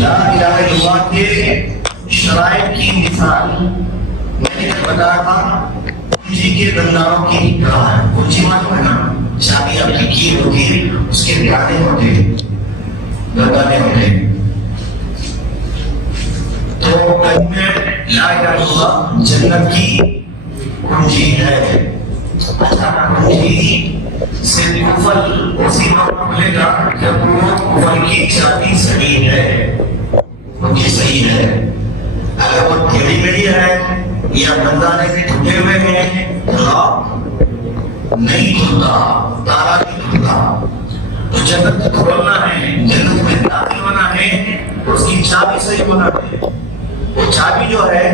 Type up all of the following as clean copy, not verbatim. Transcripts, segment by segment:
لا الہ الا اللہ کے شرائط کی مثال میں نے بتایا تھا کنجی کے بنداروں کی طرح ہے. کنجی معلوم ہے نا, چابی آپ کی کی ہوتی ہے, اس کے گانے ہوتے ہیں, دروازے ہوتے ہیں. تو کلمہ لا الہ الا اللہ جنت کی کنجی ہے. کنجی سے کفل اسی وقت کھلے گا جب وہ کفل کی چابی صحیح ہے, کنجی صحیح ہے. اگر وہ ٹیڑھی میڑھی ہے یا بندانے کے ٹوٹے ہوئے ہیں تو نہیں کھلتا, تالا نہیں کھلتا. تو جنت کھولنا ہے, جنت میں داخل ہونا ہے, اس کی چابی صحیح ہونا ہے. وہ چابی جو ہے,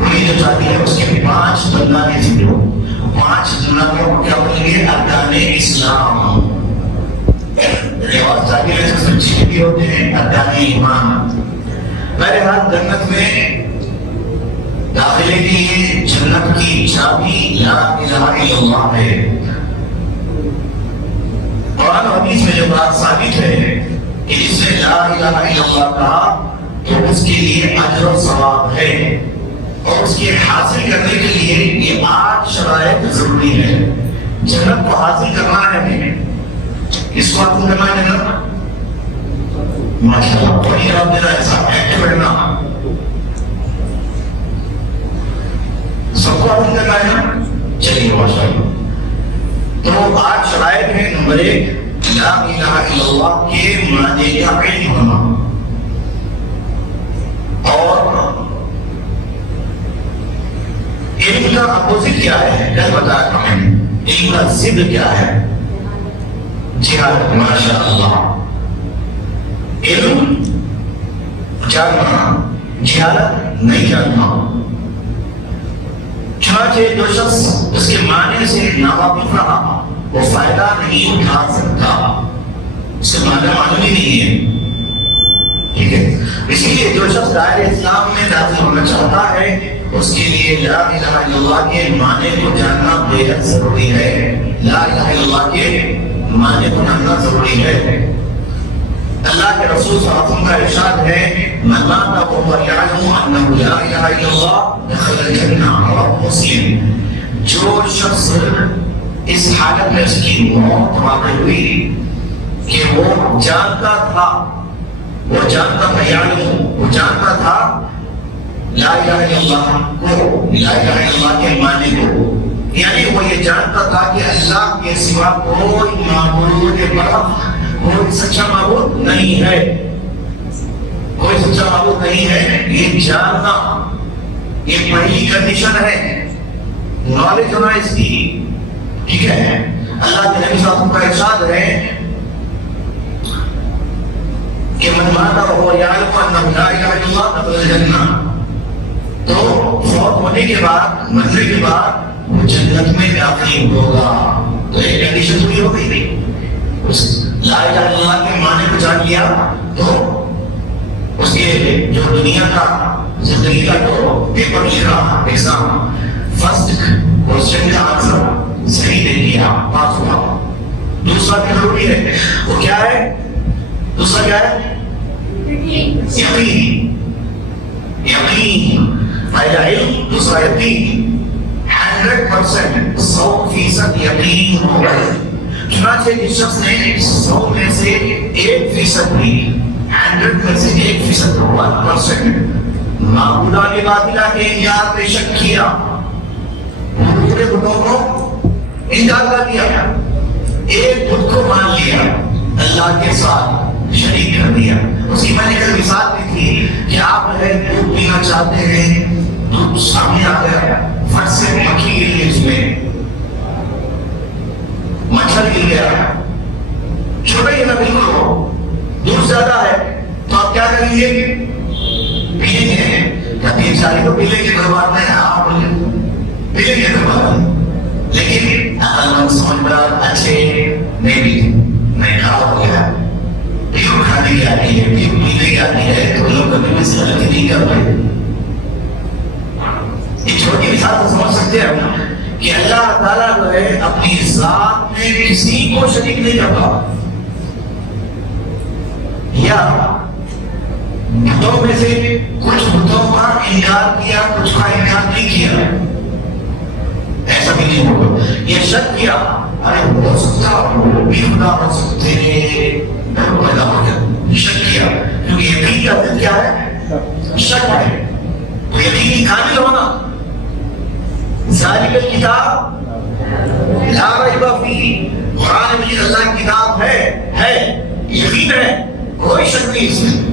یہ جو چابی ہے اس کے 5 بندانے تھے. 5 بندانوں کو کیا بولیں گے؟ ارکان اسلام. چابی میں سے 6 بھی ہوتے ہیں ارکان ایمان. بہرحال جنت میں داخلے کے لیے جنت کی چابی لا الہ الا اللہ ہے. قرآن و حدیث میں جو بات ثابت ہے کہ جس نے لا الہ الا اللہ کہا تو اس کے لیے اجر و ثواب ہے, اور اس کے حاصل کرنے کے لیے یہ 8 شرائط ضروری ہے. جنت کو حاصل کرنا ہے, اس کو حاصل کرنا ہے جنت. ماشاءاللہ بڑی جواب دے رہا ہے صاحب, ایکٹیو رہنا, سب کو حاصل کرنا ہے نا. چلیے ماشاءاللہ. تو 8 شرائط ہیں. نمبر 1 لا الہ الا اللہ کے معنی کا علم ہونا, اور علم کا اپوزٹ کیا ہے کل بتایا تھا میں. علم کا ضد کیا ہے؟ جہالت. ماشاءاللہ. علم جاننا, جہالت نہیں جاننا. چنانچہ جو شخص اس کے معنی سے ناواقف رہا وہ فائدہ نہیں اٹھا سکتا, اس کے معنی معلوم ہی نہیں ہے. ٹھیک ہے, اسی لیے جو شخص دائرہ اسلام میں داخل ہونا چاہتا ہے اس کے لیے لا الہ الا اللہ کے معنی کو جاننا بے حد ضروری ہے. لا الہ الا اللہ کے معنی کو جاننا ضروری ہے. اللہ کے رسول صلی اللہ علیہ وسلم کا ارشاد ہے من مات وهو يعلم انه لا اله الا الله دخل الجنہ. رواه مسلم. جو شخص اس حالت میں اس کی موت واقع ہوئی کہ وہ جانتا تھا, وہ جانتا تھا, وہ جانتا تھا لا الہ الا اللہ کو, لا الہ الا اللہ کے معنی کو, یعنی وہ یہ جانتا تھا کہ اللہ کے سوا کوئی معبود برحق, کوئی سچا معبود نہیں ہے, کوئی سچا معبود نہیں ہے. یہ جاننا یہ پہلی کنڈیشن ہے, نالج ہونا اس کی. ٹھیک ہے, اللہ کے نبی صلی اللہ علیہ وسلم کا ارشاد ہے کہ من مات وهو يعلم انه لا اله الا الله دخل الجنہ. تو فوت ہونے کے بعد, مرنے کے بعد وہ جنت میں داخل ہوگا. تو یہ کنڈیشن پوری ہو گئی نہیں. اس لا الہ الا اللہ کے معنی کو جان لیا تو اس کے جو دنیا کا زندگی کا جو پیپر لکھا ایگزام, فرسٹ کوشچن کا آنسر صحیح دے دیا, پاس ہوا. دوسرا بھی ضروری ہے, وہ کیا ہے؟ دوسرا کیا ہے؟ یقین. یقین پہلا علم, دوسرا یقین. 100% 100% یقین ہوگا. چنانچہ جس شخص نے 100 میں سے 1% بھی, 100 میں سے 1% 1% معبودان باطلہ کے انکار پہ شک کیا, پورے بتوں کو انکار کر دیا, ایک بت کو مان لیا, اللہ کے ساتھ شریک کر دیا. اس کی میں نے کل مثال دی تھی کہ آپ دودھ پینا چاہتے ہیں, دودھ سامنے آ گیا, فٹ سے مکھی گر گئی, اس میں مچھر گر گیا, چھوٹا ہی نا بالکل, دودھ زیادہ ہے, تو آپ کیا کریں گے؟ پی لیں گے. یا 3 سال کو پی لیں گے, کوئی بات نہیں, آپ پی لیں گے, کوئی بات نہیں. لیکن اللہ سمجھ بڑا اچھے نہیں بھی, میں خراب ہو گیا, پیو کھانے کی آتی ہے, پیو پینے کی آتی ہے, تو لوگ کبھی بھی غلطی نہیں کر پائے. یہ چھوٹی مثال تو سمجھ سکتے ہیں کہ اللہ تعالیٰ جو ہے اپنی ذات میں کسی کو شریک نہیں کرتا. یا بتوں میں سے کچھ بتوں کا انکار کیا، کچھ کا انکار نہیں کیا، ایسا بھی نہیں ہوگا. یہ شک کیا ارے ہو سکتا وہ بھی خدا ہو سکتے پیدا ہو گیا، شک کیا. کیونکہ یقین کا ضد کیا ہے؟ شک ہے. تو یقینی کامل ہونا، ذالک الکتاب لا ریب فیہ، قرآن مجید اللہ کی کتاب ہے یقین ہے، کوئی شک نہیں اس میں.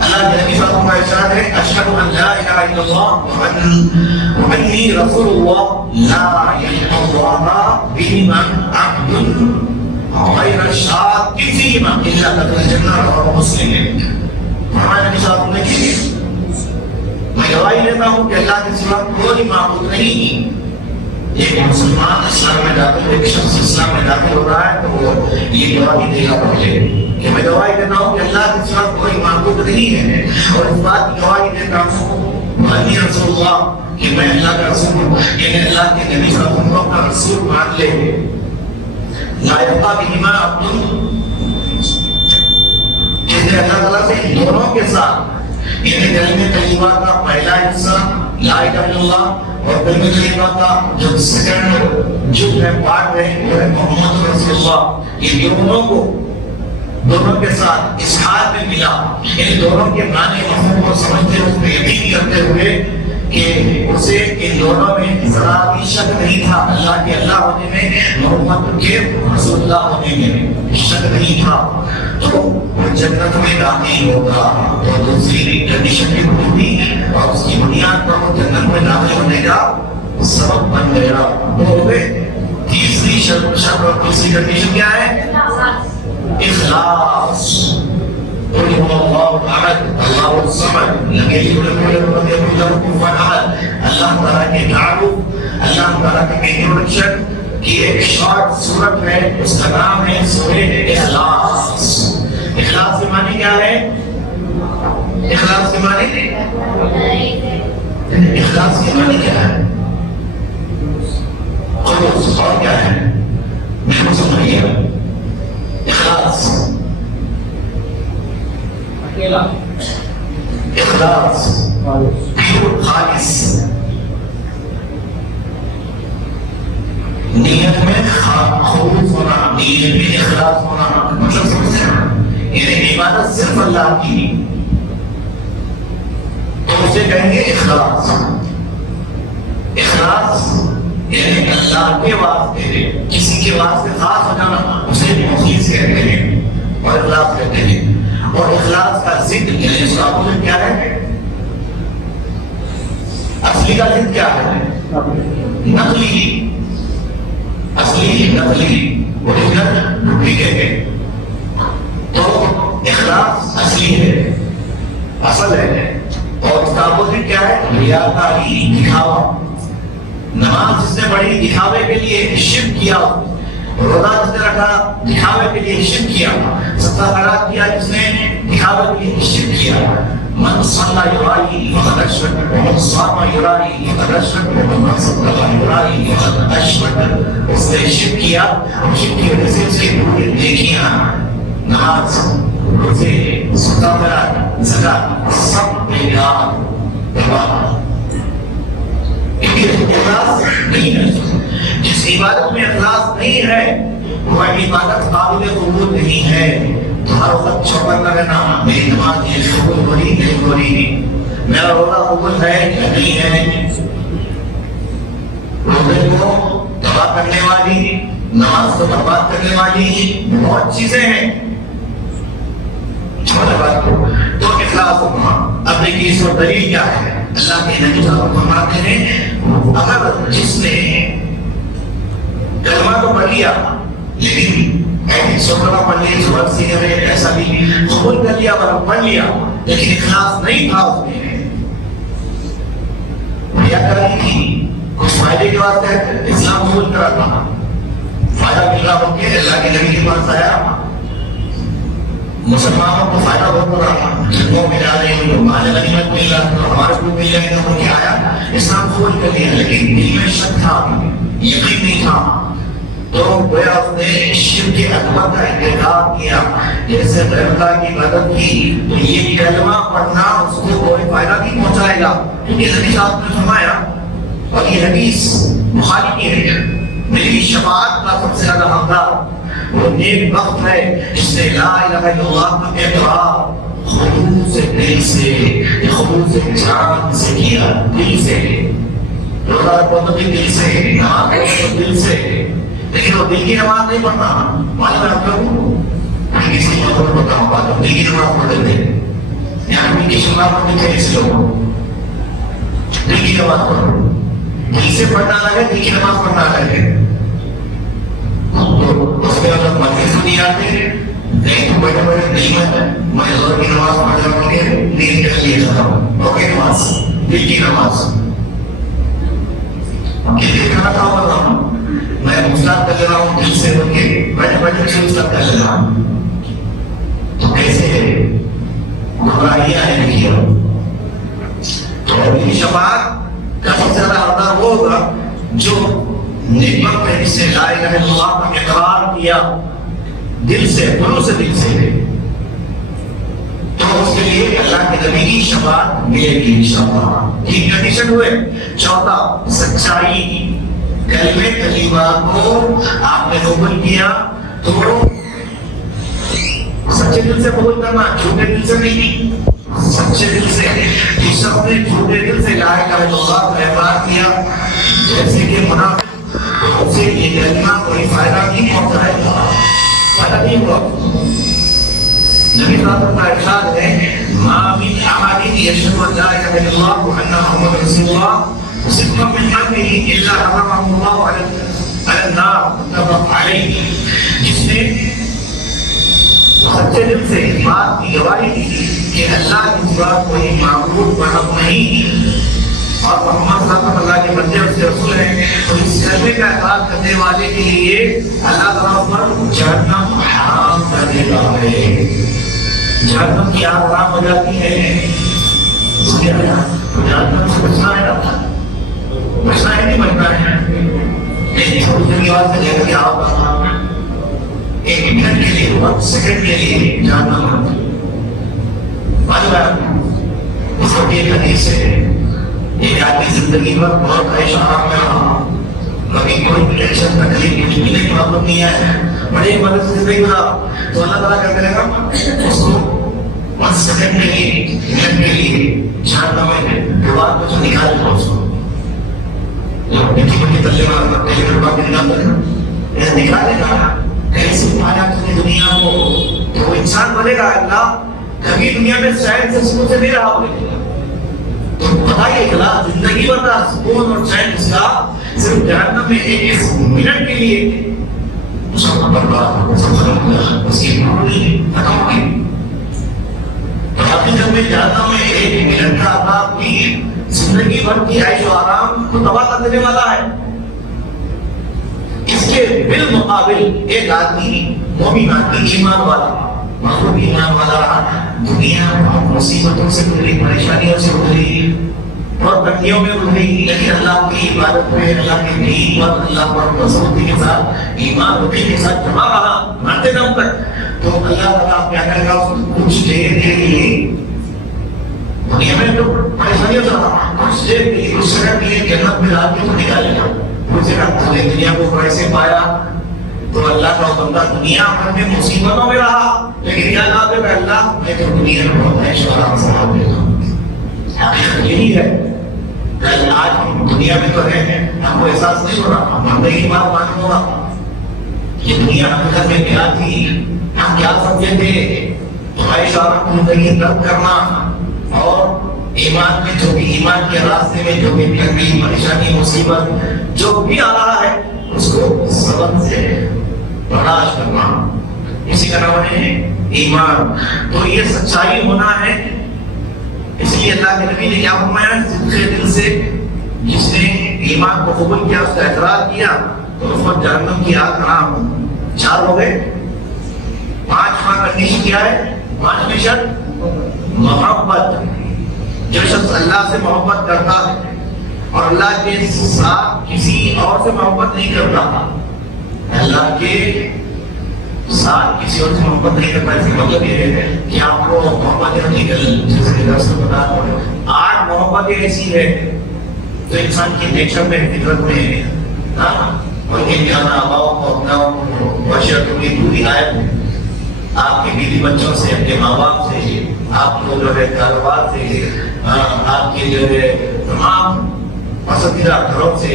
اللہ کے نبی صلی اللہ علیہ وسلم کا ارشاد ہے اشہد ان لا الہ الا اللہ وانی رسول اللہ لا یلق اللہ بہما عبد غیر شاک فیہما الا دخل الجنہ، رواه مسلم. ہمارے نبی صلی اللہ علیہ وسلم نے کہا میں گواہی دیتا ہوں کہ اللہ کے سوا کوئی معبود نہیں. ایک مسلمان اسلام میں داخل، ایک شخص اسلام میں داخل ہو رہا ہے تو وہ یہ گواہی دے گا پہلے کہ میں گواہی دیتا ہوں کہ اللہ کے سوا کوئی معبود نہیں ہے، اور اس بات کی گواہی دیتا ہوں وانی رسول اللہ کہ میں اللہ کا رسول ہوں. یعنی اللہ کے نبی صلی اللہ علیہ وسلم کا رسول مان لے. لا یبقى بہما عبد، جس نے اللہ تعالیٰ سے دونوں کے ساتھ یعنی کلمہ طیبہ کا پہلا حصہ لا الہ الا اللہ اور کلمہ طیبہ کا جو سیکنڈ جو ہے پارٹ ہے وہ ہے محمد رسول اللہ، یہ دونوں کے ساتھ اس حال میں ملا. یعنی دونوں کے معنی مفہوم کو سمجھتے ہوئے، اس پہ یقین کرتے ہوئے کہ اسے ان دونوں میں ذرا بھی شک نہیں تھا، اللہ کے اللہ ہونے میں، محمد کے رسول اللہ ہونے میں شک نہیں تھا، تو وہ جنت میں داخل ہوگا. تو دوسری کنڈیشن بھی ہوئی اور اس کی بنیاد پر وہ جنت میں داخل ہونے کا سبب بن گیا. وہ ہو گئے. تیسری شرط اور دوسری کنڈیشن کیا ہے؟ اخلاص. قل هو الله احد الله الصمد لم يلد ولم يولد ولم يكن له كفوا احد. اللہ تعالیٰ کے تعارف، اللہ تعالیٰ کے انٹروڈکشن کی ایک شارٹ صورت ہے، اس کا نام ہے سورہ اخلاص. اخلاص کے معنی کیا ہے؟ اخلاص کے معنی اخلاص کے معنی کیا ہے؟ خلوص. اور کیا ہے؟ میں کو سمجھ گیا. اخلاص اخلاص خالص، نیت میں خلوص ہونا، نیت میں اخلاص ہونا. مطلب سمجھتے ہیں یعنی عبادت صرف اللہ کی، تو اسے کہیں گے اخلاص. اخلاص یعنی اللہ کے واسطے، کسی کے واسطے خاص ہو جانا، اسے مخلص کہتے ہیں اور اخلاص کہتے ہیں. اور اخلاص کا ضد یعنی اس کا اپوزٹ کیا ہے؟ اصلی کا ضد کیا ہے؟ نقلی. اصلی نقلی، اوریجنل ڈپلیکیٹ ہے. تو اخلاص اصلی ہے، اصل ہے. اور اس کا اپوزٹ کیا ہے؟ ریاکاری، دکھاوا. نماز جس نے پڑھی دکھاوے کے لیے، شرک کیا. روزہ جس نے رکھا دکھاوے کے لیے، شرک کیا. صدقہ خیرات کیا جس نے دکھاوے کے لیے، شرک کیا. من صلى يرائي فقد اشرك ومن صام يرائي فقد اشرك ومن صدق يرائي فقد اشرك. اس نے شرک کیا، شرک کی وجہ سے اس کی پوری نیکیاں، نماز، روزے، صدقہ خیرات، زکات سب بیکار. اخلاص نہیں ہے. جس عبادت میں اخلاص نہیں ہے وہ عبادت قابل قبول نہیں ہے. تو ہر وقت چوکن رہنا، میری نماز یہ قبول ہو رہی نہیں ہو رہی، میرا روزہ قبول ہے یا نہیں ہے. روزے کو تباہ کرنے والی، نماز کو برباد کرنے والی بہت چیزیں ہیں. چھوٹے بات کو تو اخلاص ہونا. اب دیکھیے اس میں دلیل کیا ہے؟ اللہ کے نبی صلی اللہ علیہ وسلم فرماتے ہیں اگر جس نے کلمہ تو پڑھ لیا لیکن سورہ پڑھ لی، سورہ سینے میں ایسا بھی قبول کر لیا اور پڑھ لیا لیکن اخلاص نہیں تھا اس میں، ریاکاری تھی، کچھ فائدے کے واسطے اسلام قبول کرا تھا، فائدہ مل رہا ہو کے اللہ کے نبی کے پاس آیا، مسلمانوں کو فائدہ بہت رہا تھا، جنگوں میں جا رہے ہیں، مال غنیمت مل رہا تھا، ہمارے کو مل جائے گا، وہ آیا اسلام قبول کر لیا لیکن دل میں شک تھا، یقین نہیں تھا. تو گویا اس نے شرک اکبر کا انتخاب کیا، جیسے غیر اللہ کی مدد کی، تو یہ کلمہ پڑھنا اس کو کوئی فائدہ نہیں پہنچائے گا، کیونکہ حدیث آپ نے فرمایا، اور یہ حدیث بخاری کی ہے، میری شفاعت کا سب سے زیادہ حقدار وہ نیک وقت ہے جس نے لا الہ الا اللہ کا اقرار خلوص دل سے، خلوص جان سے کیا، دل سے، روزہ رکھو تو دل سے، نماز پڑھو تو دل سے، لیکن وہ دل کی نماز نہیں پڑھنا، معلوم ہے آپ کو، کسی کو خبر بتاؤں بات، دل کی نماز پڑھ لیتے ہیں، یہاں دل کی شمار پڑھنے کے ایسے لوگ، دل کی نماز پڑھو، دل سے پڑھنا الگ ہے، دل کی نماز پڑھنا الگ ہے، تو اس کے بعد مسجد سے نہیں آتے، نہیں تو بیٹھے بیٹھے نہیں میں ظہر کی نماز پڑھ جاؤں گے، نیند کر لیے جاتا ہوں، اوکے نماز، دل کی نماز، کسی کھانا کھاؤ کر رہا ہوں، میں مسلط کر رہا ہوں دل سے بن کے، بیٹھے بیٹھے سے مسلط کر رہا ہوں، تو کیسے گمراہیاں ہیں دیکھیے، تو میری شفاعت کا سب سے زیادہ حقدار وہ ہوگا جو نیک وقت ہے جس سے لا الہ الا اللہ کا اقرار کیا دل سے، خلوص سے دل سے، تو اس کے لیے اللہ کے نبی کی شفاعت ملے گی انشاءاللہ۔ تین کنڈیشن ہوئے، چوتھا سچائی، کلمہ طیبہ کو آپ نے قبول کیا تو سچے دل سے قبول کرنا، جھوٹے دل سے نہیں، سچے دل سے، جس شخص نے جھوٹے دل سے لا الہ الا اللہ کا اقرار کیا جیسے کہ منافق، اسے یہ کلمہ کوئی فائدہ نہیں پہنچائے گا، فائدہ نہیں ہوا۔ نبی صلی اللہ علیہ وسلم کا ارشاد ہے، ما من احد یشهد ان لا الہ الا اللہ وان محمد رسول اللہ صدقا من قلبه الا حرمه اللہ علی النار، متفق علیہ۔ جس نے سچے دل سے اس بات کی گواہی دی کہ اللہ کے سوا کوئی معبود برحق نہیں اور محمد صلی اللہ علیہ وسلم اللہ کے بندے اس کے رسول ہیں، تو اس کلمے کا اقرار کرنے والے کے لیے اللہ تعالیٰ پر جہنم حرام کر دیتا ہے، جہنم کی آگ حرام ہو جاتی ہے، اس کے جہنم سے بچنا ہے نا، بچنا ہے نہیں بچنا ہے، ایک دوسرے کی بات سے لے کر کے آپ ایک منٹ کے لیے، وقت سیکنڈ کے لیے جہنم معلوم ہے اس کو ایک حدیث سے ایک آدمی زندگی پر بہت عیش آرام میں رہا، کبھی کوئی ٹینشن تکلیف کچھ بھی نہیں، معلوم نہیں ہے، بڑی مدد سے زندگی گزارا، تو اللہ تعالیٰ کیا کرے گا اس کو 1 سیکنڈ کے لیے، منٹ کے لیے جہنم میں دوبارہ کو نکال دے اس کو، جو مٹی مٹی ترجمہ کرتے ہیں دوبارہ کو نکال دے گا، نکالے گا کیسے پایا تمہیں دنیا کو، تو انسان بنے گا اللہ کبھی دنیا میں چین سے سکون سے نہیں رہا بولے گا، تو بتائیے اخلاص زندگی بھر کا سکون اور چین اس کا صرف جہنم میں ایک منٹ کے لیے سب برباد، سب ختم ہو گیا، اس کی معمولی ختم ہو گئی۔ تو آخر جب میں جہنم میں ایک منٹ کا عذاب بھی زندگی بھر کی عیش و آرام کو تباہ کر دینے والا ہے، اس کے بالمقابل ایک آدمی مومن آدمی ایمان والا، مخلوق ایمان والا دنیا بہت مصیبتوں سے گزری، پریشانیوں سے گزری، اور تنگیوں میں گزری، لیکن اللہ کی عبادت میں، اللہ کے دین پر، اللہ پر مضبوطی کے ساتھ، ایمان روحی کے ساتھ جمع رہا مرتے دم تک، تو اللہ تعالیٰ کیا کرے گا اس کو کچھ دیر کے لیے دنیا میں تو پریشانیوں سے رہا، کچھ دیر کے لیے، کچھ سیکنڈ کے لیے جنت میں لا کے تو نکالے گا، مجھے کہا دنیا کو کیسے پایا، تو اللہ کا بندہ دنیا بھر میں مصیبتوں میں رہا، لیکن کیا کہا کہ اللہ میں تو دنیا میں بہت عیش و آرام سے رہا ہوں۔ حقیقت یہی ہے کہ آج ہم دنیا میں تو ہیں، ہم کو احساس نہیں ہو رہا، ہم نے یہ بات معلوم ہوگا کہ دنیا حقیقت میں کیا تھی، ہم کیا سمجھے تھے، تو عیش و آرام کی زندگی رد کرنا، اور ایمان میں جو بھی، ایمان کے راستے میں جو بھی تکلیف، پریشانی، مصیبت جو بھی آ رہا ہے اس کو صبر سے برداشت کرنا، اسی کا نام ہے ایمان۔ تو یہ سچائی ہونا ہے، اس لیے اللہ کے نبی نے کیا فرمایا، صدق دل سے جس نے ایمان کو قبول کیا، اس کا اقرار کیا، تو اس پر جہنم کی آگ حرام۔ 4 ہو گئے، 5واں کنڈیشن کیا ہے؟ 5ویں شرط محبت، جو شخص اللہ سے محبت کرتا ہے اور اللہ کے ساتھ کسی اور سے محبت نہیں کرتا، اللہ کے ساتھ کسی اور سے محبت نہیں کرنا. اس کا مطلب یہ ہے کہ آپ کو محبت حقیقت جیسے درس میں بتا رہا ہوں 8 محبتیں ایسی ہے تو انسان کی نیچر میں فطرت میں ہے. ان کے جانا باپ کو اپنا بشر کی پوری آیت ہے. آپ کے بیوی بچوں سے، آپ کے ماں باپ سے، آپ کو جو ہے کاروبار سے، آپ کے جو ہے تمام پسندیدہ گھروں سے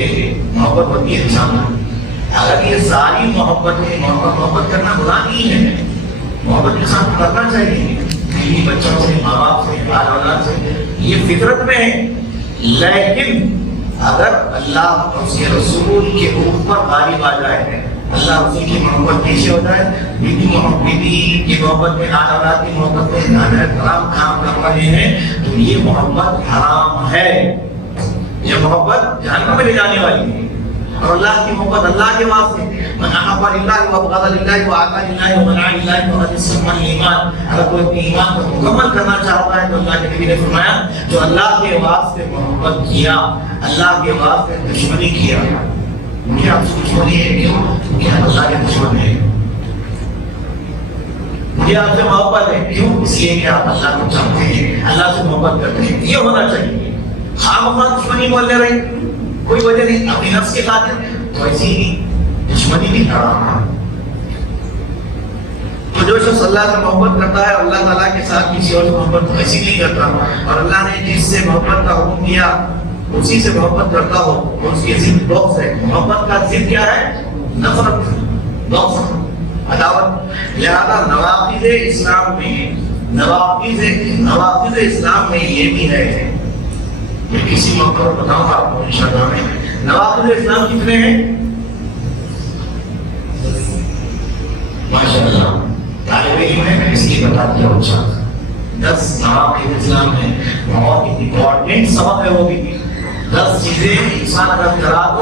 محبت ہوتی ہے انسان. اگر یہ ساری محبت کرنا گناہ نہیں ہے. محبت انسان کو کرنا چاہیے بیوی بچوں سے، ماں باپ سے، بال اولاد سے، یہ فطرت میں ہے. لیکن اگر اللہ اور اس کے رسول کے اوپر غالب آ جائے، اللہ رسول کی محبت پیچھے ہو جائے، بیوی کی محبت میں، آل اولاد کی محبت میں ناجائز حرام کام کر رہے ہیں تو یہ محبت حرام ہے. یہ محبت جہنم میں لے جانے والی ہے. اور اللہ کی محبت اللہ کے واسطے، من احب للہ وابغض للہ واعطى للہ ومنع للہ فقد استكمل الایمان. اگر کوئی اپنے ایمان کو مکمل کرنا چاہتا ہے تو اللہ کے نبی نے فرمایا جو اللہ کے واسطے محبت کیا، اللہ کے واسطے دشمنی کیا. مجھے آپ سے دشمنی ہے کیوں؟ کہ آپ اللہ کے دشمن ہیں. مجھے آپ سے محبت ہے کیوں؟ اس لیے کہ آپ اللہ کو چاہتے ہیں، اللہ سے محبت کرتے ہیں. یہ ہونا چاہیے. خواہ دشمنی بولنے رہے کوئی وجہ نہیں، اپنی نفس کے خاطر تو ایسی دشمنی بھی حرام ہے. تو جو شخص اللہ سے محبت کرتا ہے اللہ تعالیٰ کے ساتھ کسی اور سے محبت ایسی نہیں کرتا، اور اللہ نے جس سے محبت کا حکم دیا اسی سے محبت کرتا ہو اور اس کی ضد بغض ہے. محبت کا ضد کیا ہے؟ نفرت، بغض، عداوت. لہذا نواقض اسلام میں یہ بھی ہے. میں کسی موقع پر بتاؤں گا آپ کو انشاءاللہ. میں نواقض اسلام کتنے ہیں؟ ماشاءاللہ طالب علم ہے، میں اس لیے بتا دیا ہوں. 10 نواقض اسلام ہے. بہت امپورٹنٹ سبق ہے وہ بھی. 10 چیزیں انسان اگر کرا تو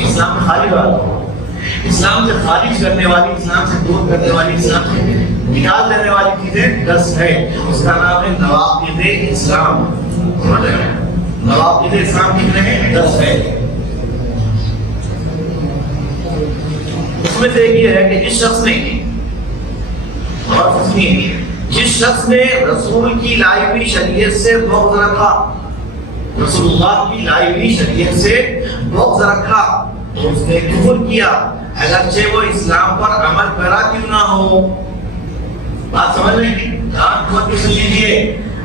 اسلام میں خارج ہو، اسلام سے خارج کرنے والی، اسلام سے دور کرنے والی، اسلام سے نکال دینے والی چیزیں 10 ہے. اس کا نام ہے نواقض اسلام. نواقض اسلام کتنے ہیں؟ 10 ہے. اس میں سے ایک یہ ہے کہ جس شخص نے رسول کی لائی ہوئی شریعت سے بغض رکھا، رسول اللہ کی لائی ہوئی شریعت سے بغض رکھا تو اس نے کفر کیا، اگرچہ وہ اسلام پر عمل پیرا کیوں نہ ہو. بات سمجھ رہے ہیں؟ کان کھول کے سن لیجیے.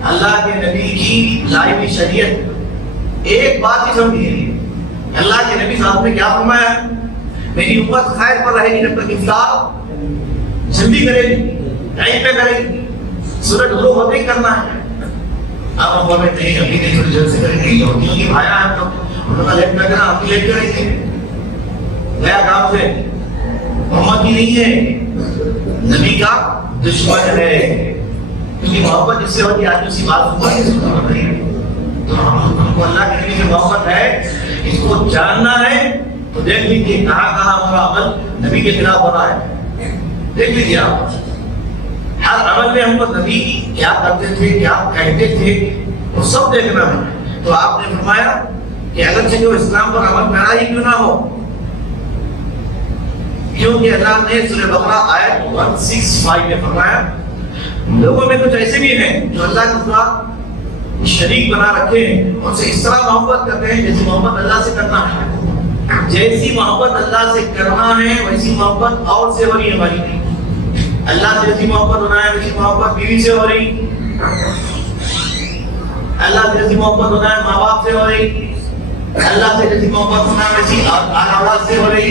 اللہ کے نبی کی لائی ہوئی شریعت ایک بات ہی سمجھیے. اللہ کے نبی صاحب نے کیا فرمایا؟ میری امت خیر پر رہے گی جب تک افطار جلدی کرے گی، ٹائم پہ کرے گی، سورج غروب ہوتے ہی کرنا ہے. آپ ہم بولے نہیں ابھی نہیں تھوڑی جلد سے کریں گے، یہودیوں کی بھایا ہے تو انہوں نے لیٹ کرنا، آپ کی لیٹ کریں گے. گیا کام سے محمد کی نہیں ہے، نبی کا دشمن ہے. کیونکہ محبت جس سے ہوتی ہے آدمی اسی بات کو سنتا ہے. تو ہم کو اللہ کے نبی سے محبت ہے، اس کو جاننا ہے تو دیکھ لیجیے کہاں کہاں ہمارا عمل نبی کے خلاف ہو رہا ہے. دیکھ لیجیے آپ ہر عمل میں ہم کو نبی کیا کرتے تھے، کیا کہتے تھے، وہ سب دیکھنا ہے. تو آپ نے فرمایا کہ اگرچہ جو اسلام پر عمل پیرا ہی کیوں نہ ہو، کیونکہ اللہ نے سورہ بقرہ آیت 165 میں فرمایا لوگوں میں کچھ ایسے بھی ہیں جو اللہ کے ساتھ شریک بنا رکھے ہیں، ان سے اس طرح محبت کرتے ہیں جیسے محبت اللہ سے کرنا ہے. جیسی محبت اللہ سے کرنا ہے ویسی محبت اور سے ہو رہی ہے ہماری. اللہ سے جیسی محبت ہونا ہے ویسی محبت بیوی سے ہو رہی، اللہ سے جیسی محبت ہونا ہے ماں باپ سے ہو رہی، اللہ سے جیسی محبت ہونا ہے ویسی اولاد سے ہو رہی.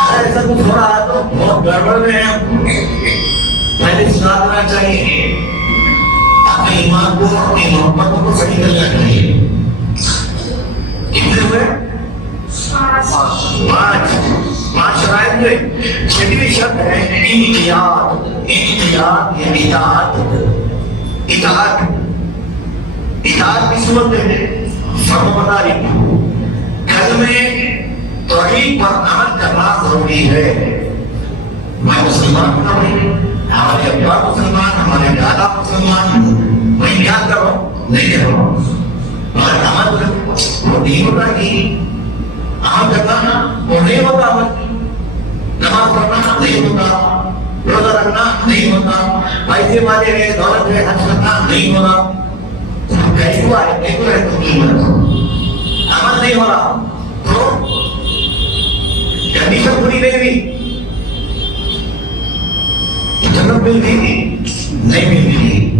اگر ایسا کچھ ہو رہا ہے تو بہت گڑبڑ میں ہے. پہلے سدھارنا چاہیے، اپنے ایمان کو، اپنی محبتوں کو صحیح کرنا چاہیے. کتنے ہوئے؟ 5 شرائط میں 6ویں شرط ہے انقیاد. انقیاد یعنی اطاعت کی صورت میں فرمانبرداری. کلمہ توحید پر عمل کرنا ضروری ہے. میں مسلمان ہوں، ہمارے ابا مسلمان، ہمارے دادا مسلمان، میں انکار کرو نہیں کرو، مگر عمل وہ نہیں ہوتا کہ عمل کرنا وہ نہیں ہوتا، عمل نماز پڑھنا نہیں ہوتا، روزہ رکھنا نہیں ہوتا، پیسے والے ہیں، دولت ہے، حج کرنا نہیں ہوتا، کیسے ہوا ہے؟ کیسے ہے تو عمل نہیں ہو رہا تو کنڈیشن پوری نہیں ہوئی، جنت مل گئی نہیں مل گئی۔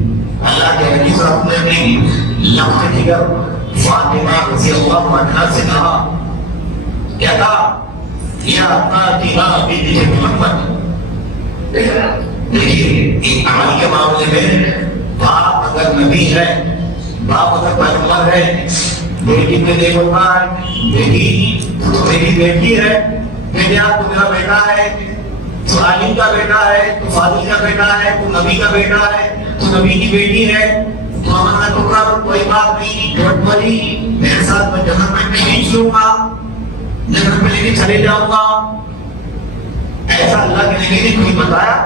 اللہ کے نبی صلی اللہ علیہ وسلم نے لفظ دیگر فاطمہ رضی اللہ عنہا سے کہا، کیا کہا؟ یا فاطمہ بنت محمد۔ دیکھیے ایک عمل کے معاملے میں باپ اگر نبی ہے، باپ اگر پیغمبر ہے، بیٹی میں دیکھ رہا ہے، بیٹی تو میری بیٹی ہے، بیٹا تو میرا بیٹا ہے، تو عالم کا بیٹا ہے، تو فاضل کا بیٹا ہے، تو نبی کا بیٹا ہے، تو نبی کی بیٹی ہے، تو ہمارا ٹکڑا کوئی بات نہیں، ڈونٹ وری، میرے ساتھ میں جنت میں کھینچ لوں گا، جنت میں لے کے چلے جاؤں گا۔ ایسا اللہ کے نبی نے کوئی بتایا؟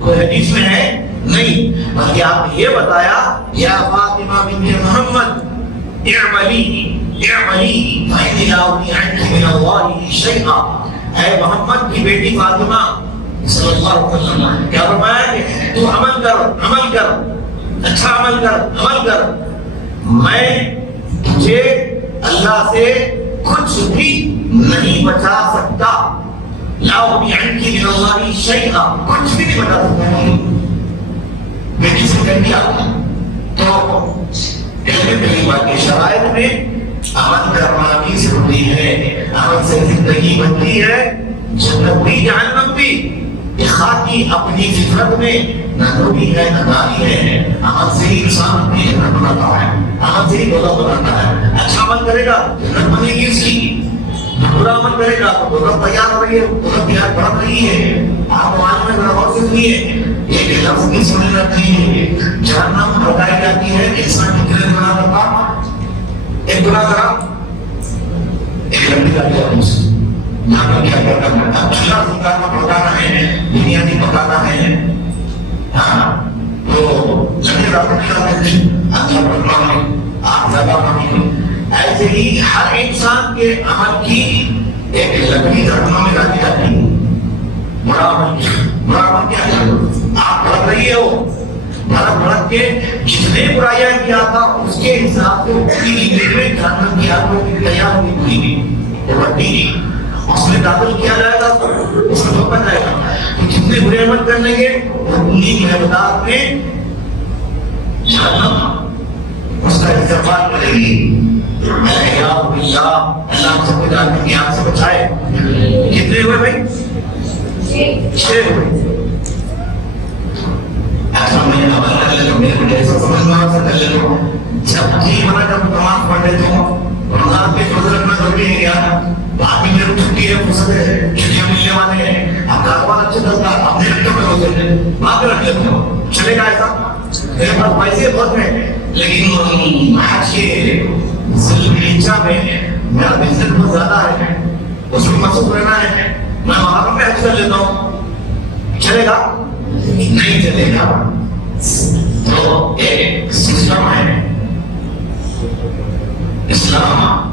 کوئی حدیث میں ہے؟ نہیں، بلکہ آپ نے یہ بتایا یا فاطمہ بنت محمد اعملی اعملی فإني لا أغني عنك من الله شيئا۔ اے محمد کی بیٹی فاطمہ صلی اللہ علیہ وسلم کیا فرمایا کہ تو عمل کر، عمل کر، اچھا عمل کر، عمل کر، میں تجھے اللہ سے کچھ بھی نہیں بچا سکتا، لا اغنی عنک من اللہ شیئا، کچھ بھی نہیں بچا سکتا۔ بیٹی سے کہہ دیا تو پہلی بات کی شرائط میں عمل کرنا بھی ضروری ہے، عمل سے زندگی بنتی ہے، جنت بھی جہنم بھی۔ اخاطی اپنی فطرت میں نہ نوری ہے نہ داری ہے، عمل سے ہی انسان اپنی جنت بناتا ہے، عمل سے ہی دولت بناتا ہے۔ اچھا عمل کرے گا جنت بنے گی اس کی، برا عمل کرے گا تو دولت تیار ہو رہی ہے، دولت تیار بڑھ رہی ہے۔ آپ معلوم ہے غور سے سنیے، ایک لفظ کی سمجھ رکھتی ہے، جہنم بتائی جاتی ہے انسان کتنے گناہ کرتا، ایک گناہ کرا ایک لڑکی کا کیا دوست یہاں پر کیا کرنا ہے، اب چولہا پکانا پکانا ہے، بریانی پکانا ہے، ہاں تو لڑکے رات میں کھاتے ہیں، اچھا پکانا ہے، آپ زیادہ پکانا۔ ایسے ہی ہر انسان کے عمل کی ایک لکڑی گھٹنا میں ڈالی جاتی ہے۔ بڑا عمل کیا ہے؟ آپ بڑھ رہی ہو، بڑھ کے جتنے برائیاں کیا تھا اس کے حساب سے پوری زندگی میں جہنم کی آگ میں تیار ہوئی پوری وہ بڑھتی، اس میں داخل کیا جائے گا اس میں دھوکا جائے گا۔ تو جتنے برے عمل کر لیں گے اتنی مقدار میں جہنم اس کا استقبال کرے گی۔ اللہ سب کو جاننے کی آگ سے بچائے۔ کتنے ہوئے بھائی؟ 6 ہوئے۔ ایسا میں نے عمل کر لے لو، میرے کو جیسا سمجھ میں آ کر لے لو، جب ٹھیک ہونا جب نماز پڑھ لیتے ہو، رمضان پہ روزہ رکھنا ضروری ہے کیا؟ بعد میں میرے کو چھٹی ہے، فرصت ہے، چھٹیاں ملنے والے ہیں، آپ کاروبار اچھا چلتا ہے، اپنے رکھتے میں روزے ہیں، بعد میں رکھ لیتے ہو، چلے گا ایسا؟ میرے پاس پیسے بہت ہیں لیکن حج کے ذوالحجہ میں میرا بزنس بہت زیادہ ہے، اس میں مصروف رہنا ہے، میں محرم میں حج کر لیتا ہوں، چلے گا؟ نہیں چلے گا۔ تو ایک سسٹم ہے، اسلام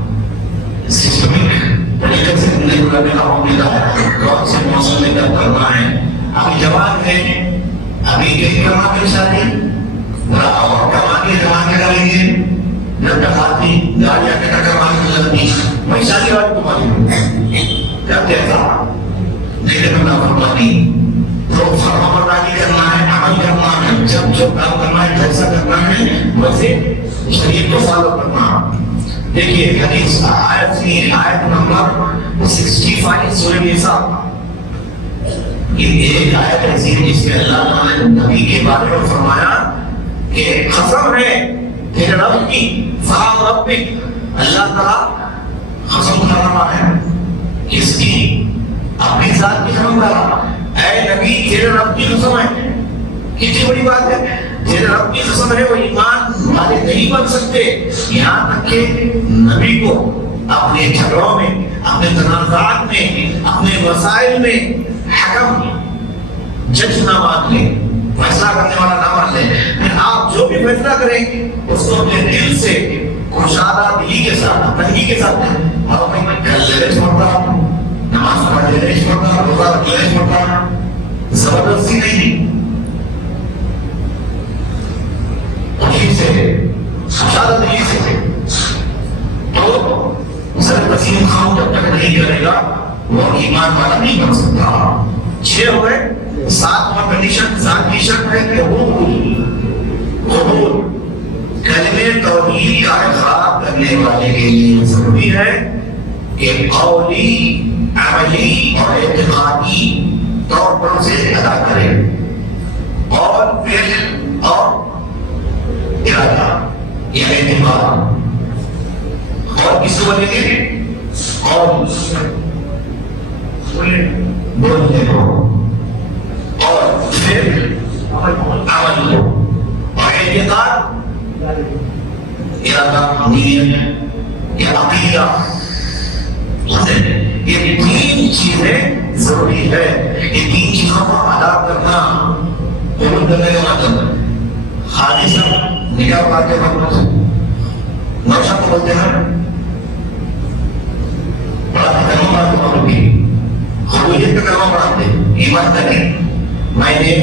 سسٹمک طریقے سے زندگی گزارنے کا حکم دیتا ہے، کون سے موسم میں کب کرنا ہے۔ ابھی جوان ہے، ابھی کہیں کرنا ہے شادی، اور کما کے جوان کے کریں گے، جب تک آدمی گاڑیاں کے ٹکر مار کے لگتی وہی شادی والی تمہاری کرتے تھا، لیکن اللہ فرمانی تو فرمانبرداری کرنا ہے، عمل کرنا ہے، جب جو کام کرنا ہے جیسا کرنا ہے ویسے شریعت کو فالو کرنا۔ دیکھیے حدیث آیت نمبر 65 سورہ نساء، یہ ایک آیت ایسی ہے جس میں اللہ تعالیٰ نے نبی کے بارے میں فرمایا کہ قسم ہے تیرے رب کی، فَعَلْ رَبِّكَ، اللہ تعالیٰ قسم کر رہا ہے کس کی؟ اپنی ذات کی قسم کر رہا ہے۔ اے نبی تیرے رب کی قسم ہے، کتنی بڑی بات ہے، تیرے رب کی قسم ہے، وہ ایمان والے نہیں بن سکتے یہاں تک کہ نبی کو اپنے جھگڑوں میں، اپنے تنازعات میں، اپنے مسائل میں حکم جج نہ مان لے، فیصلہ کرنے والا نہ مان لے۔ آپ جو بھی فیصلہ کریں اس کو اپنے دل سے کشادہ دلی کے ساتھ تنگی کے ساتھ اور میں کل لے چھوڑتا نماز پڑھ لے چھوڑتا روزہ رکھ لے چھوڑتا زبردستی نہیں خوشی سے کشادہ دلی سے تو سر وسیم خان جب تک نہیں کرے گا وہ ایمان والا نہیں بن سکتا. 6 ہوئے. 7واں کنڈیشن ذات کی شرط ہے کہ قبول کلمے توحید کا اقرار کرنے والے کے لیے ضروری ہے کہ قولی عملی اور اعتقادی طور پر اسے ادا کرے اور فعل اور ارادہ یا اعتقاد اور کس کو بولیں گے قول بولنے کو اور پھر عمل کو اور اعتقاد ارادہ نیت یا عقیدہ. یہ 3 چیزیں ضروری ہے. یہ 3 چیزوں کو ادا کرنا قبول کرنے کا مطلب خالی سب نکاح پا کے وقت نوشہ کو بولتے ہیں بڑا کلمہ کو بھی قبولیت کا کلمہ پڑھاتے ایمان کا نہیں. میں نے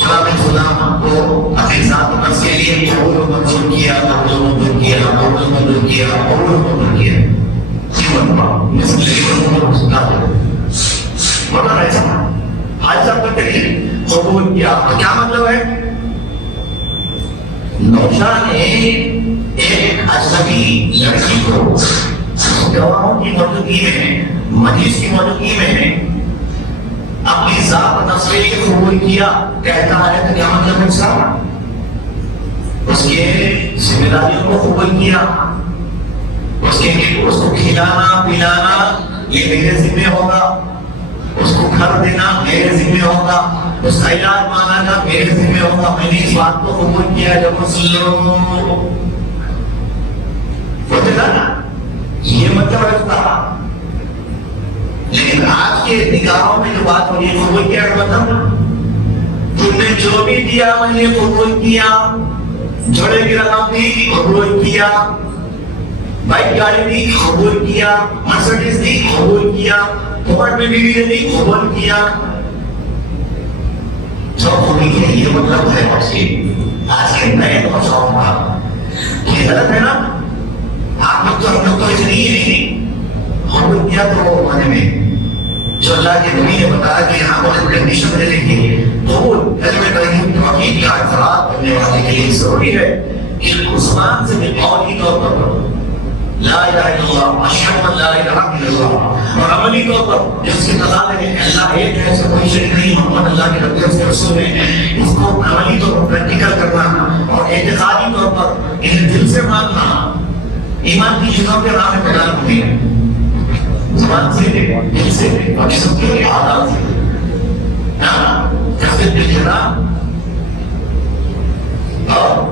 فلاں فلاں کو اپنی ذات نفس کے لیے قبول و منظور کیا قبول و منظور کیا قبول و منظور کیا قبول و منظور کیا کیوں بنوا مثل لیکن وہ سنا بتا رہے تھا آج سب کو کہیے قبول کیا تو کیا مطلب ہے. نوشہ نے ایک اجنبی لڑکی کو گواہوں کی موجودگی میں مجلس کی موجودگی میں اپنی ذات نفس کے لیے قبول کیا. کہتا ہے تو کیا مطلب ہے اس کا اس کے ذمہ داریوں کو قبول کیا اس کو کھلانا پلانا یہ میرے ذمہ ہوگا اس کو گھر دینا میرے ذمہ ہوگا اس کا علاج ماننا میرے ذمہ ہوگا. میں نے اس بات کو قبول کیا جب مسلم ہوتے نا یہ مطلب ہے اس کا. لیکن آج کے نگاہوں میں جو بات ہو رہی ہے قبول کیا مطلب تم نے جو بھی دیا میں نے قبول کیا جوڑے کی رقم دی قبول کیا بائک گاڑی دی قبول کیا مرسڈیز دی قبول کیا کوٹ میں بیوی نے دی قبول کیا. جو قبول کیا یہ مطلب ہے آج کے نئے نوجوانوں کا یہ غلط ہے نا. آپ لوگ تو ہم لوگ تو ایسے نہیں قبول کیا تو وہ معنی میں جو اللہ کے نبی نے بتایا کہ یہاں پر کنڈیشن میں لیں گے قبول کلمہ توحید کا اقرار کرنے والے کے لیے ضروری ہے کہ زبان سے بھی قولی طور پر لا الہ الا اللہ اشہد ان لا الہ الا اللہ اور عملی طور پر جس کے تضاد ہے اللہ ایک ہے اس کا کوئی شریک نہیں محمد اللہ کے نبی اس کے رسول ہیں اس کو عملی طور پر پریکٹیکل کرنا اور اعتقادی طور پر انہیں دل سے ماننا. ایمان کی چیزوں کے نام بیان ہوتی ہے زبان سے دل سے اور جسم کے عادات سے کثرت بالکلام اور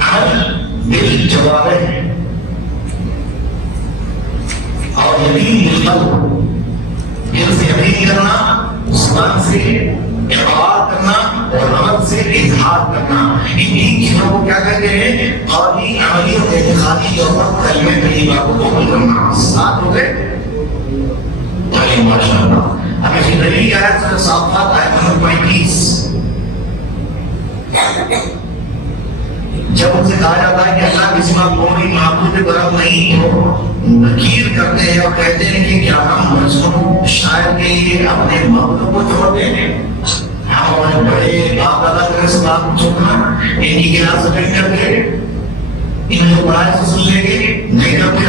عمل دل جواب ہے اور یقین بالقلب دل سے یقین کرنا زبان سے اقرار کرنا اور عمل سے اظہار کرنا. ان 3 چیزوں کو کیا کہتے ہیں قولی عملی اور اعتقادی طور پر کلمہ طیبہ کو قبول کرنا. 7 ہو گئے. چلیے ماشاءاللہ. اب اس کی دلیل کیا ہے سورہ صافات آیت نمبر 35. جب ان سے کہا جاتا ہے کہ اللہ کے سوا کوئی معبود برحق نہیں تو نکیر کرتے ہیں اور کہتے ہیں کہ کیا ہم مظلوم شاعر کے لیے اپنے معبودوں کو چھوڑ دیں گے. ہم ہمارے بڑے باپ دادا کے اس بات کو چھوڑنا ان کی کلاس اٹینڈ کر کے ان کو پڑھائی سے سن لیں گے نہیں کرتے.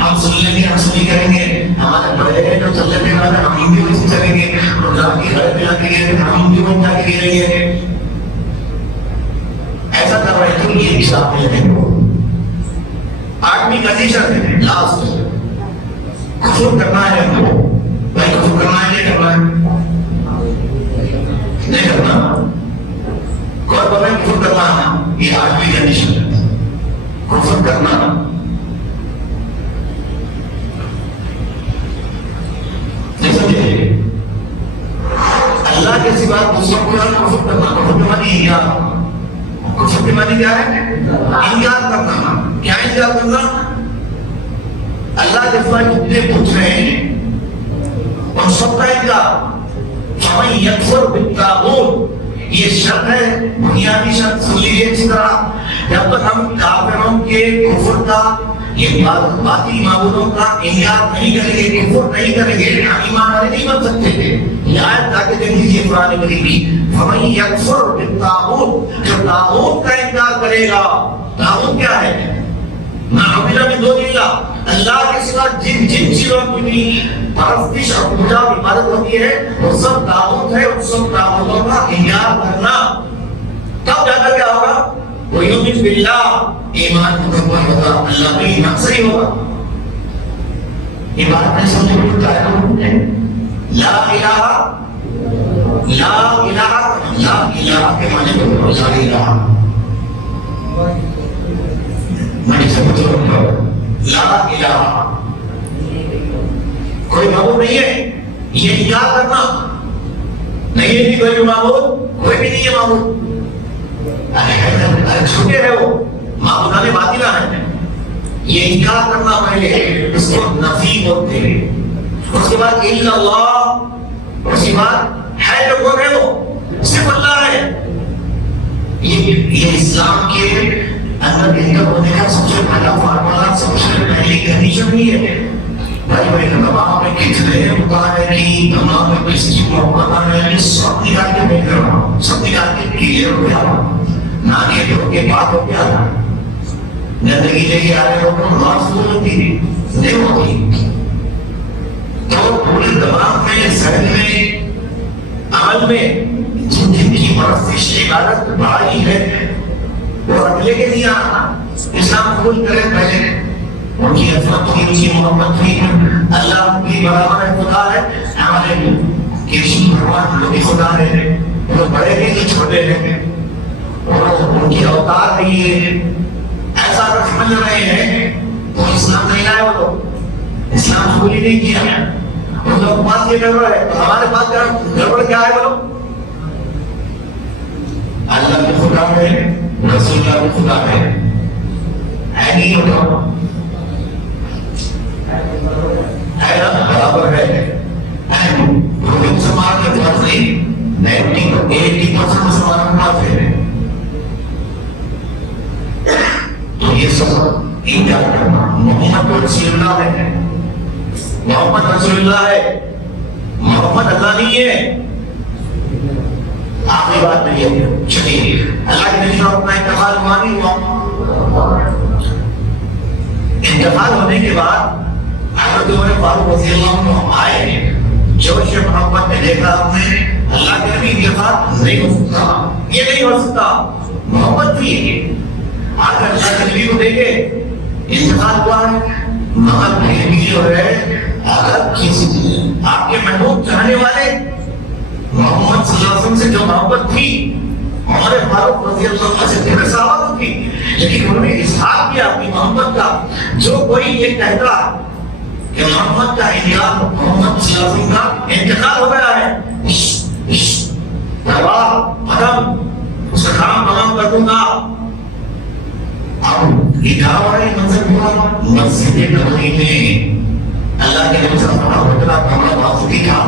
ہم سن لیں گے ہم سنی کریں گے ہمارے بڑے جو چل رہے ہیں ہم بھی ویسے چلیں گے اور جا کے گھر پہ جا کے گئے ہم بھی وہ جا کے گریں گے. ایسا کر رہے تو یہ حساب لے لیں گے. 8ویں کنڈیشن ہے لاسٹ کفر کرنا ہے ہم کو. بھائی کفر کرنا ہے نہیں کرنا ہے نہیں کرنا. کون بولے کفر کرنا ہے یہ 8ویں کنڈیشن ہے کفر کرنا. اللہ کے سوا دوسروں کو کفر کرنا. کفر کرنا نہیں کیا معنی کیا ہے؟ انکار کرنا. کیا انکار کرنا؟ اللہ کے سوا جتنے بت ہیں ان سب کا انکار. فمن یکفر بالطاغوت، یہ شرط ہے، بنیادی شرط سن لیجیے اچھی طرح. جب تک ہم کافروں کے کفر کا، یہ باطل معبودوں کا انکار نہیں کریں گے، کفر نہیں کریں گے، ہم ایمان والے نہیں بن سکتے تھے. یہ آیت جا کے دیکھ لیجیے قرآن کریم کی. فمن یکفر بالطاغوت، جو طاغوت کا انکار کرے گا. طاغوت کیا ہے؟ معبود من دون اللہ، اللہ کے سوا جن چیزوں کی بھی پرستش اور پوجا اور عبادت ہوتی ہے وہ سب طاغوت ہے. ان سب طاغوتوں کا انکار کرنا. تب جا کر کیا ہوگا؟ وَيُؤْمِنُ بِاللَّهِ، ایمان مکمل ہوگا، اللہ میں ایمان صحیح ہوگا. یہ بات میں سمجھ بولتا ہے لا الہ، لا الہ، لا الہ کے معنی کو لا الہ میں سمجھ رہا ہوں. لا الہ، کوئی معبود نہیں ہے، یہ انکار کرنا نہیں ہے. کوئی بھی معبود، کوئی بھی نہیں ہے معبود. ارے چھوٹے ہے وہ معبودان باطلہ ہیں. یہ انکار کرنا پہلے، اس کو نفی بولتے ہیں. اس کے بعد الا اللہ، اس کے بعد ہے جو کون ہے وہ صرف اللہ ہے. یہ اسلام کے اندر بہتر ہونے کا سب سے پہلا فارمولا، سب سے پہلی کنڈیشن بھی ہے. بھائی بھائی تمام میں کتنے مطالعے کی، تمام میں کس کی محبت ہے، سب نکال کے میں کر رہا ہوں، سب نکال کے کلیئر ہو گیا. نہ کہ ہو کے بات ہو گیا زندگی لے کے آ رہے ہو تو معصوم ہوتی نہیں ہوتی. تو پورے دماغ میں، ذہن میں، عمل میں جن جن کی پرستش عبادت بڑھائی ہے وہ اگلے کے لیے آنا. اسلام قبول کرے پہلے، ان کی عظمت کی، ان کی محبت کی، اللہ کی برابر ہے، خدا ہے. ہمارے کرشن بھگوان لوگ خدا ہے، وہ بڑے بھی نہیں چھوٹے ہیں، ان کی اوتار نہیں ہے. ایسا اگر سمجھ رہے ہیں تو اسلام نہیں لائے. وہ لوگ اسلام قبول ہی نہیں کیا. ان لوگ پاس یہ گڑبڑ ہے تو ہمارے پاس گڑبڑ کیا ہے؟ بولو اللہ بھی خدا ہے، رسول اللہ بھی خدا ہے. نہیں ہوتا برابر ہے. مسلمان کے پاس نہیں، 80% مسلمانوں کے پاس ہے. تو یہ سب انکار کرنا. محمد رسول اللہ ہے، محمد رسول اللہ ہے، محمد اللہ نہیں ہے. آخری بات نہیں ہے. چلیے اللہ کے نبی کا اپنا انتقال ہوا نہیں ہوا. انتقال ہونے کے بعد حضرت عمر فاروق رضی اللہ عنہ آئے. جوش محبت میں دیکھا ہم نے اللہ کے نبی انتقال نہیں ہو سکتا، یہ نہیں ہو سکتا. محبت تھی آ کر اللہ کے نبی کو دیکھے انتقال ہوا ہے. مگر پھر بھی جو ہے اگر کسی آپ کے محبوب چاہنے والے محمد صلی اللہ علیہ وسلم سے جو محبت تھی، عمر فاروق رضی اللہ عنہ سے تیرے صحابہ تھی، لیکن انہوں نے اظہار کیا اپنی محبت کا. جو کوئی یہ کہتا کہ محمد کا انتقال، محمد صلی اللہ علیہ وسلم کا انتقال ہو گیا ہے، ختم، اس کا کام تمام کر دوں گا. اب یہ کہا ہوا ہے منظر ہوا مسجد نبوی میں اللہ کے نبی صلی اللہ علیہ وسلم کا واسطی تھا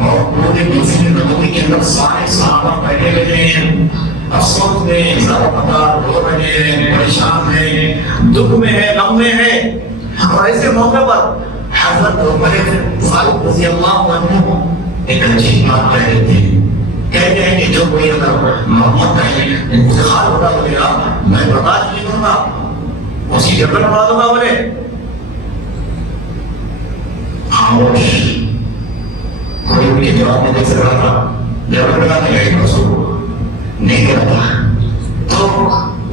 اور پورے مسجد نبوی کے اندر سارے صحابہ بیٹھے ہوئے ہیں، افسوس میں، زیادہ قطار، رو رہے ہیں، پریشان ہیں، دکھ میں ہے، غم میں ہے. اور ایسے موقع پر حضرت عمر فاروق رضی اللہ عنہ ایک عجیب بات کہہ رہے تھے. کہتے ہیں کہ جو کوئی اگر محمد کا انتقال ہوتا بولے گا میں برداشت نہیں کروں گا، اسی جگہ بڑھا دوں گا. بولے خاموش، کوئی ان کے جواب میں دیکھ رہا تھا، جب لگا نہیں گئی رسول نہیں کرتا. تو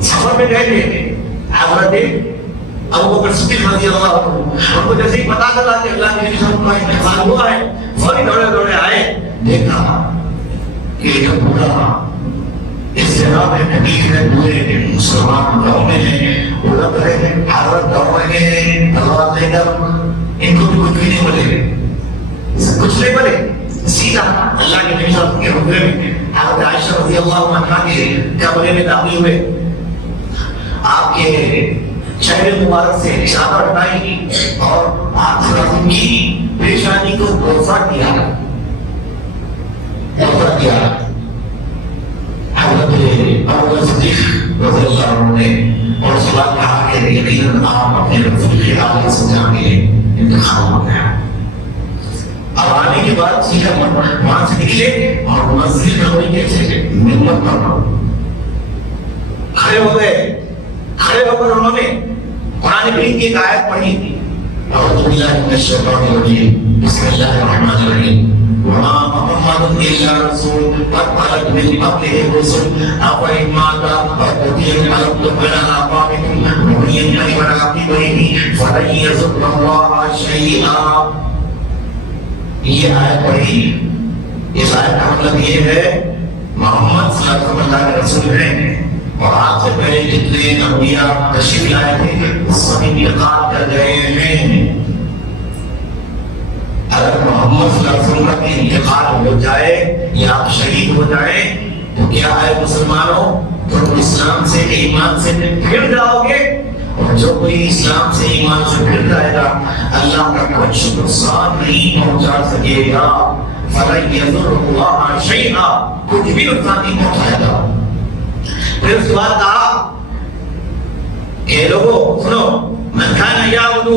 سفر میں گئے تھے حضرت ابو بکر صدیق رضی اللہ عنہ، ان کو جیسے ہی پتا چلا کہ اللہ کے نبی صلی اللہ علیہ وسلم کا انتقال ہوا ہے، فوری دوڑے دوڑے آئے. دیکھا کہ ایک پورا اس جگہ میں نبی ہے، پورے مسلمان گاؤں میں ہیں، وہ لگ رہے ہیں حضرت گاؤں میں ہیں، تلوار لے کر. ان کو بھی کچھ بھی نہیں بولے، کچھ نہیں بولے، سیدھا اللہ کے نبی صلی اللہ علیہ وسلم کے حجرے میں حضرت عائشہ رضی اللہ عنہا کے کمرے میں داخل ہوئے. آپ کے چہرے مبارک سے چادر ہٹائی اور آپ ان کی پیشانی کو بوسہ کیا. حضرت ابوبکر صدیق رضی اللہ عنہ نے اور سوال کہا کہ یقیناً آپ اپنے رسول کے آگے سمجھا کے انتخاب ہو گیا. اب آنے کے بعد سیدھا وہاں سے نکلے اور مسجد نبوی کے سے ممبر پر کھڑے ہو گئے. کھڑے ہو کر انہوں نے قرآن کریم کی ایک آیت پڑھی تھی. اعوذ باللہ من الشیطان الرجیم بسم اللہ الرحمن الرحیم وما محمد الا رسول قد خلت من قبله الرسل افإن مات أو قتل انقلبتم على أعقابكم ومن ينقلب على عقبيه فلن يضر الله شيئا. یہ آیت پڑھی. اس آیت کا مطلب یہ ہے محمد صلی اللہ علیہ وسلم اللہ کے رسول ہیں اور آپ سے پہلے جتنے انبیاء تشریف لائے تھے سب انتقال کر گئے ہیں. اگر محمد صلی اللہ علیہ وسلم کا انتقال ہو جائے یا آپ شہید ہو جائیں تو کیا ہے مسلمانوں تم اسلام سے ایمان سے پھر جاؤ گے. اور جو کوئی اسلام سے ایمان سے پھر جائے گا اللہ کا کچھ نقصان نہیں پہنچا سکے گا. فَلَن يَضُرَّ اللَّهَ شَيْئًا کچھ بھی نقصان نہیں پہنچائے گا. پھر اس کے بعد کہا کہ لوگوں سنو من كان يعبد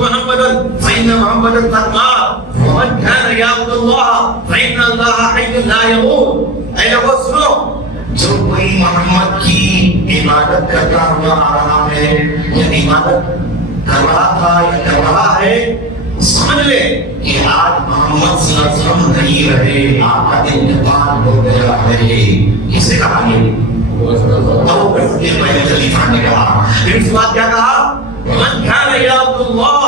محمدا فإن محمدا قد مات ومن كان يعبد الله فإن الله حي لا يموت. اے لوگوں سنو جو کوئی محمد کی عبادت کرتا ہوا آ رہا ہے یا عبادت کر رہا تھا یا کر رہا ہے سمجھ لے کہ آج محمد صلی اللہ علیہ وسلم نہیں رہے. آپ کا انتقال ہو گیا ہے. کس نے کہا یہ ابو بکر صدیق پہلے خلیفہ نے کہا. پھر اس بات کیا کہا من كان يعبد الله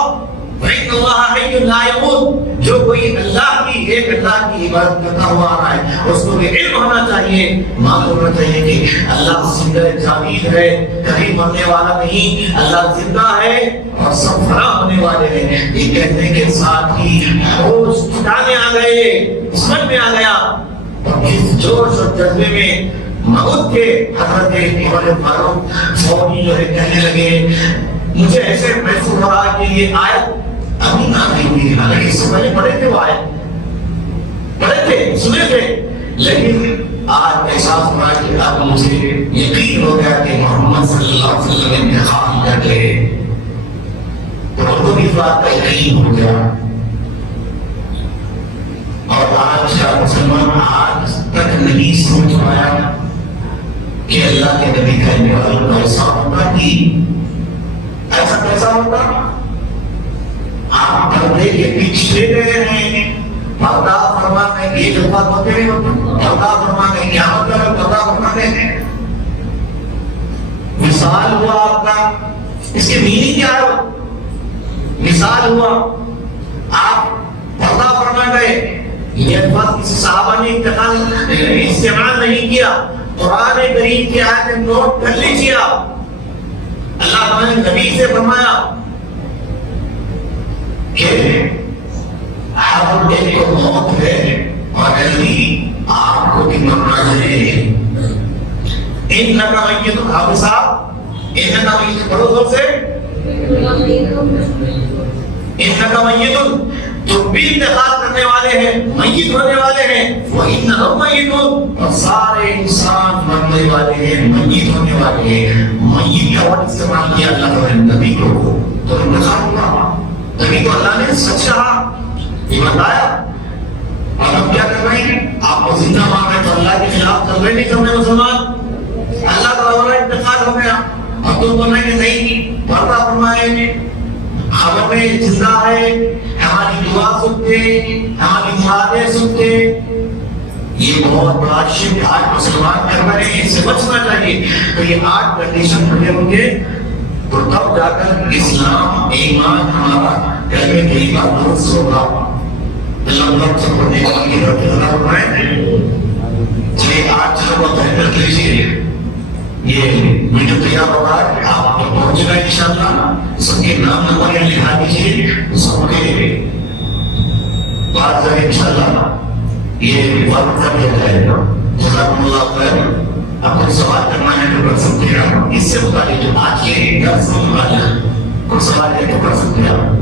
فإن الله حي لا يموت. جو کوئی اللہ کی ایک اللہ کی عبادت کرتا ہوا آ رہا ہے اس کو بھی علم ہونا چاہیے معلوم ہونا چاہیے کہ اللہ زندہ جاوید ہے کبھی مرنے والا نہیں. اللہ زندہ ہے اور سب فنا ہونے والے ہیں. یہ کہنے کے ساتھ ہی ہوش ٹھکانے آ گئے سمجھ میں آ گیا. اور اس جوش اور جذبے میں موت کے حضرت عمر فاروق فوری جو ہے کہنے لگے مجھے ایسے محسوس ہو رہا کہ یہ آیت ابھی نازل ہوئی. حالانکہ اس سے پہلے پڑھے تھے وہ آیت پڑھے تھے سنے تھے لیکن آج احساس ہو رہا کہ اب مجھے یقین ہو گیا کہ محمد صلی اللہ علیہ وسلم انتقال کر گئے. تو ان کو بھی اس بات کا یقین ہو گیا. اور آج کا مسلمان آج تک نہیں سمجھ پایا کہ اللہ کے نبی کا انتقال ایسا ہوگا کہ ایسا کیسا ہوگا. آپ پردے کے پیچھے گئے ہیں. پردہ فرمانے یہ جو بات ہوتے ہیں پردہ فرمانے کیا مطلب ہے پردہ فرمانے ہیں مثال ہوا آپ کا. اس کی میننگ کیا ہے؟ مثال ہوا آپ پردہ فرما گئے. یہ الفاظ کسی صحابہ نے استعمال نہیں کیا. قرآن کریم کی آیت نوٹ کر لیجیے آپ. اللہ تعالیٰ نے نبی سے فرمایا کہ ہر ایک کو موت ہے اور جلدی آپ کو بھی مرنا ہے. انکا میت ابو صاحب انکا میت پڑھو زور سے انکا میت تم بھی انتقال کرنے والے ہیں میت ہونے والے ہیں. وَإِنَّهُمْ مَيِّتُونَ اور سارے انسان مرنے والے ہیں میت ہونے والے ہیں. میت کا وقت استعمال کیا اللہ تعالیٰ نے نبی کو تو انتقال ہوا. نبی تو اللہ نے سچ کہا یہ بتایا. اور ہم کیا کر رہے ہیں آپ کو زندہ مان رہے تو اللہ کے خلاف چل رہے نہیں کر رہے مسلمان. اللہ تعالیٰ انتقال ہو گیا اور تم بول رہے کہ نہیں پردہ فرمائے خبر میں زندہ ہے ہماری دعا سنتے ہماری مرادیں سنتے. یہ بہت بڑا شرک آج مسلمان کر رہے ہیں. اس سے بچنا چاہیے. تو یہ 8 کنڈیشن پورے ہوں گے تو تب جا کر اسلام ایمان ہمارا کلمہ طیبہ درست ہوگا. اللہ سب کو دیکھ کے رب فرمائے چلیے 8 چیزوں کو طے کر لیجیے. یہ ویڈیو تیار ہوگا آپ کو پہنچے گا انشاءاللہ. سب کے نام نمبر لکھا دیجیے سب کے بعد انشاءاللہ یہ وقت کر دیا جائے گا. جزاکم اللہ خیر. آپ کو سوال کرنا ہے تو کر سکتے ہیں، اس سے متعلق جو آج کے درس میں متعلق کوئی سوال ہے تو کر سکتے ہیں آپ۔